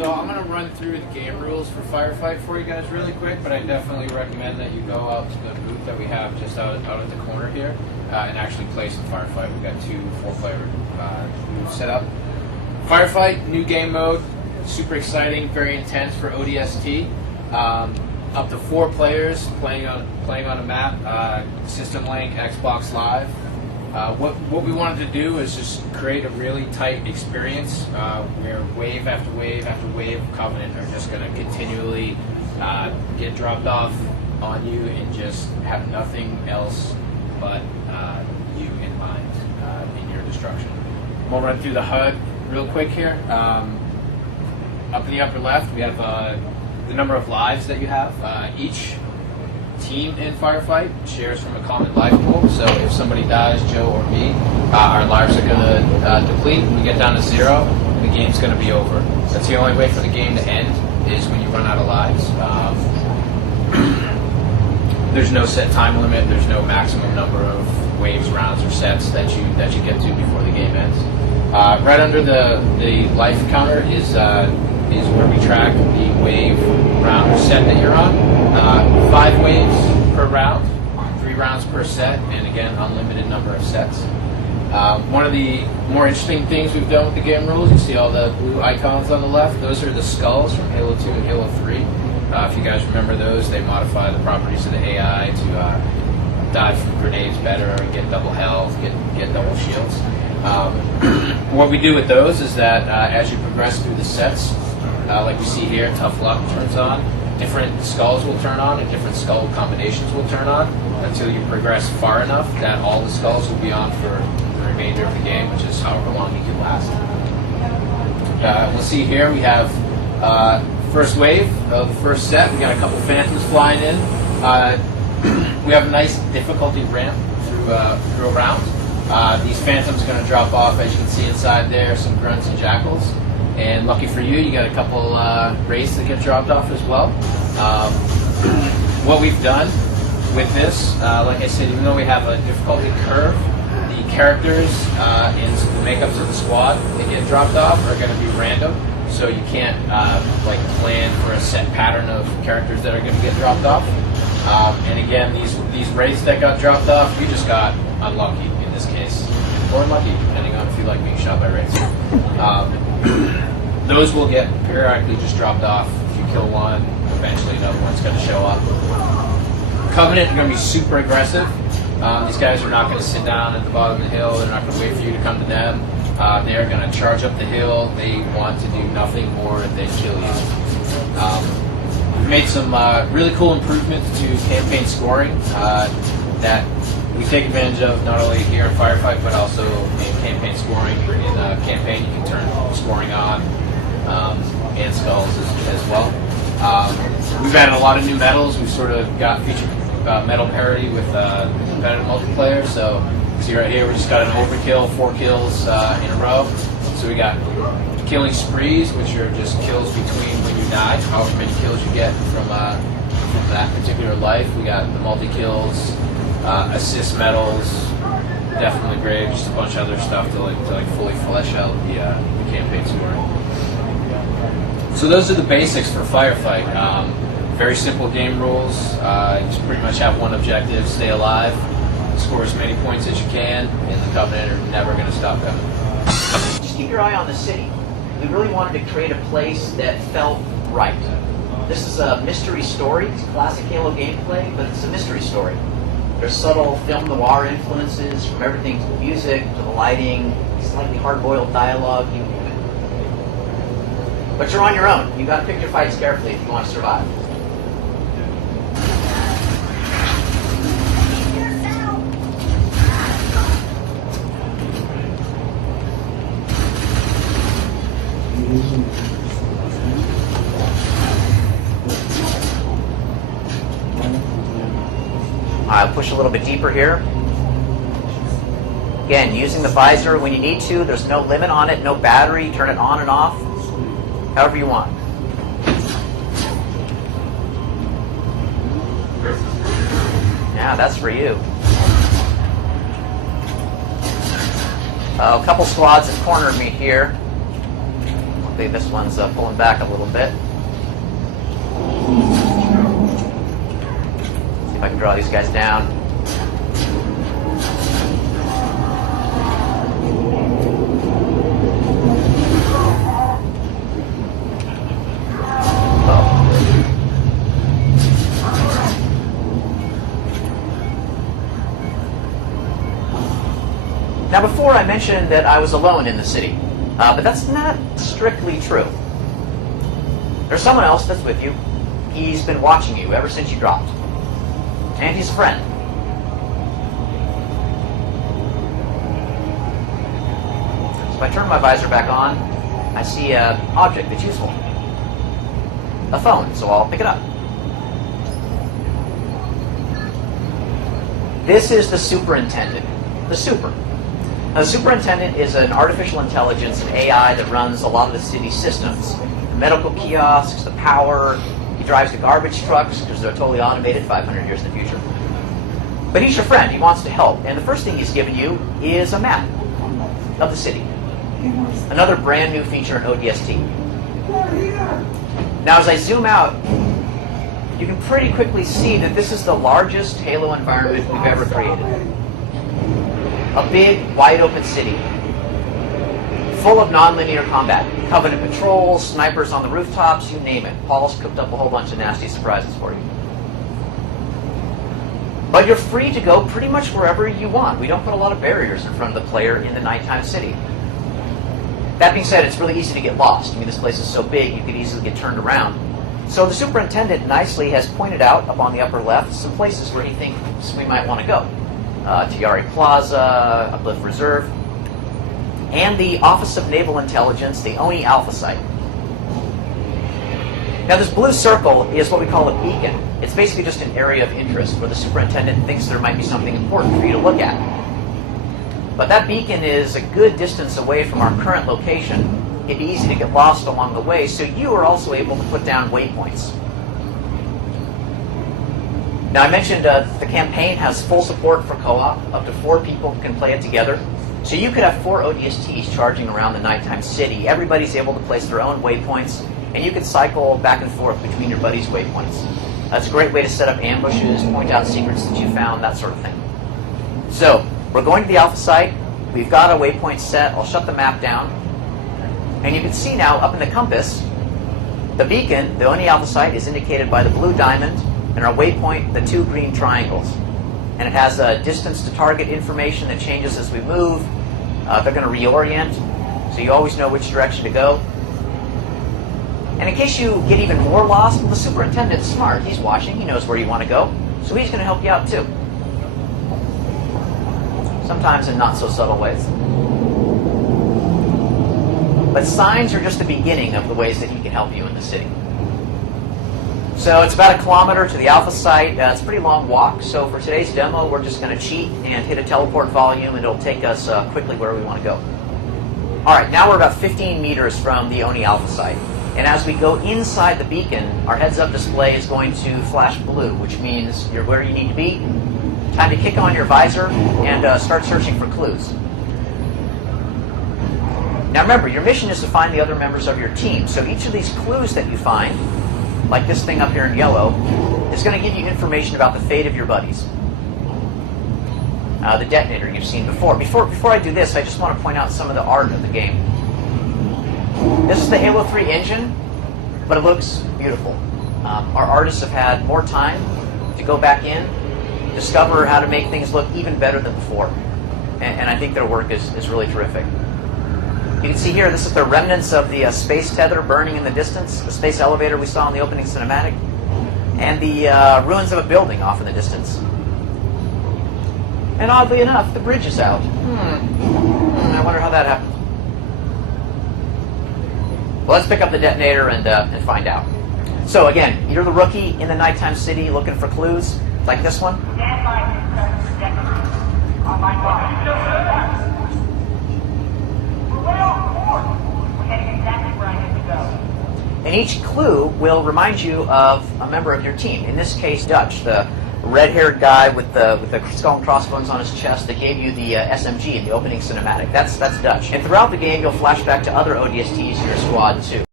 So I'm going to run through the game rules for Firefight for you guys really quick, but I definitely recommend that you go out to the booth that we have just out at the corner here and actually play some Firefight. We've got 2 4-player booths set up. Firefight, new game mode, super exciting, very intense for ODST. Up to 4 players playing on a map, System Link, Xbox Live. What we wanted to do is just create a really tight experience where wave after wave after wave of Covenant are just going to continually get dropped off on you and just have nothing else but you in mind in your destruction. We'll run through the HUD real quick here. Up in the upper left, we have the number of lives that you have. Each team in Firefight shares from a common life pool, so if somebody dies, Joe or me, our lives are going to deplete. When we get down to 0, the game's going to be over. That's the only way for the game to end, is when you run out of lives. There's no set time limit, there's no maximum number of waves, rounds, or sets that you get to before the game ends. Right under the life counter is where we track the wave, round, or set that you're on. 5 waves per round, 3 rounds per set, and again, unlimited number of sets. One of the more interesting things we've done with the game rules, you see all the blue icons on the left, those are the skulls from Halo 2 and Halo 3. If you guys remember those, they modify the properties of the AI to dive from grenades better, get double health, get double shields. What we do with those is that as you progress through the sets, like we see here, Tough Luck turns on, different skulls will turn on, and different skull combinations will turn on until you progress far enough that all the skulls will be on for the remainder of the game, which is however long you can last. We'll see here we have first wave of the first set. We got a couple Phantoms flying in. We have a nice difficulty ramp through a round. These Phantoms are going to drop off, as you can see inside there, some Grunts and Jackals. And lucky for you, you got a couple Wraiths that get dropped off as well. What we've done with this, like I said, even though we have a difficulty curve, the characters and the makeups of the squad that get dropped off are going to be random. So you can't like plan for a set pattern of characters that are going to get dropped off. And again, these Wraiths that got dropped off, we just got unlucky in this case, or lucky, depending on if you like being shot by Wraiths. Those will get periodically just dropped off. If you kill one, eventually another one's going to show up. Covenant are going to be super aggressive. These guys are not going to sit down at the bottom of the hill. They're not going to wait for you to come to them. They are going to charge up the hill. They want to do nothing more than kill you. We've made some really cool improvements to campaign scoring that we take advantage of not only here in Firefight, but also in campaign scoring. In a campaign, you can turn scoring on and skulls as well. We've added a lot of new medals. We've sort of got feature medal parity with competitive multiplayer. So see right here, we just got an overkill, 4 kills in a row. So we got killing sprees, which are just kills between when you die, however many kills you get from that particular life. We got the multi-kills, assist medals, definitely great. Just a bunch of other stuff to fully flesh out the campaign scoring. So those are the basics for Firefight. Very simple game rules. You just pretty much have one objective: stay alive, score as many points as you can, and the Covenant are never going to stop coming. Just keep your eye on the city. We really wanted to create a place that felt right. This is a mystery story. It's classic Halo gameplay, but it's a mystery story. There's subtle film noir influences, from everything to the music, to the lighting, slightly hard-boiled dialogue, you name it. But you're on your own. You've got to pick your fights carefully if you want to survive. I'll push a little bit deeper here. Again, using the visor when you need to. There's no limit on it, no battery. Turn it on and off, however you want. Yeah, that's for you. A couple squads have cornered me here. Luckily, this one's pulling back a little bit. See if I can draw these guys down. Now, before I mentioned that I was alone in the city, but that's not strictly true. There's someone else that's with you. He's been watching you ever since you dropped. And he's a friend. So if I turn my visor back on, I see an object that's useful. A phone, so I'll pick it up. This is the superintendent. The super. Now, the superintendent is an artificial intelligence, an AI that runs a lot of the city's systems. The medical kiosks, the power. He drives the garbage trucks because they're totally automated 500 years in the future. But he's your friend. He wants to help. And the first thing he's given you is a map of the city. Another brand new feature in ODST. Now, as I zoom out, you can pretty quickly see that this is the largest Halo environment we've ever created. A big, wide-open city, full of non-linear combat. Covenant patrols, snipers on the rooftops, you name it. Paul's cooked up a whole bunch of nasty surprises for you. But you're free to go pretty much wherever you want. We don't put a lot of barriers in front of the player in the nighttime city. That being said, it's really easy to get lost. I mean, this place is so big, you could easily get turned around. So the superintendent nicely has pointed out up on the upper left some places where he thinks we might want to go. Tiare Plaza, Uplift Reserve, and the Office of Naval Intelligence, the ONI Alpha Site. Now, this blue circle is what we call a beacon. It's basically just an area of interest where the superintendent thinks there might be something important for you to look at. But that beacon is a good distance away from our current location. It'd be easy to get lost along the way, so you are also able to put down waypoints. Now, I mentioned the campaign has full support for co-op. Up to 4 people can play it together. So you could have 4 ODSTs charging around the nighttime city. Everybody's able to place their own waypoints, and you can cycle back and forth between your buddies' waypoints. That's a great way to set up ambushes, point out secrets that you found, that sort of thing. So, we're going to the Alpha Site. We've got a waypoint set. I'll shut the map down. And you can see now, up in the compass, the beacon, the ONI Alpha Site, is indicated by the blue diamond, and our waypoint, the 2 green triangles. And it has a distance to target information that changes as we move. They're going to reorient, so you always know which direction to go. And in case you get even more lost, well, the superintendent's smart. He's watching. He knows where you want to go. So he's going to help you out, too. Sometimes in not-so-subtle ways. But signs are just the beginning of the ways that he can help you in the city. So it's about 1 kilometer to the Alpha Site. It's a pretty long walk, so for today's demo, we're just going to cheat and hit a teleport volume, and it'll take us quickly where we want to go. All right, now we're about 15 meters from the ONI Alpha Site. And as we go inside the beacon, our heads-up display is going to flash blue, which means you're where you need to be. Time to kick on your visor and start searching for clues. Now remember, your mission is to find the other members of your team, so each of these clues that you find, like this thing up here in yellow, is going to give you information about the fate of your buddies. The detonator you've seen before. Before I do this, I just want to point out some of the art of the game. This is the Halo 3 engine, but it looks beautiful. Our artists have had more time to go back in, discover how to make things look even better than before. And I think their work is really terrific. You can see here, this is the remnants of the space tether burning in the distance, the space elevator we saw in the opening cinematic, and the ruins of a building off in the distance. And oddly enough, the bridge is out. I wonder how that happened. Well, let's pick up the detonator and find out. So again, you're the rookie in the nighttime city looking for clues, like this one. And each clue will remind you of a member of your team. In this case, Dutch, the red-haired guy with the skull and crossbones on his chest that gave you the SMG in the opening cinematic. That's Dutch. And throughout the game, you'll flash back to other ODSTs in your squad too.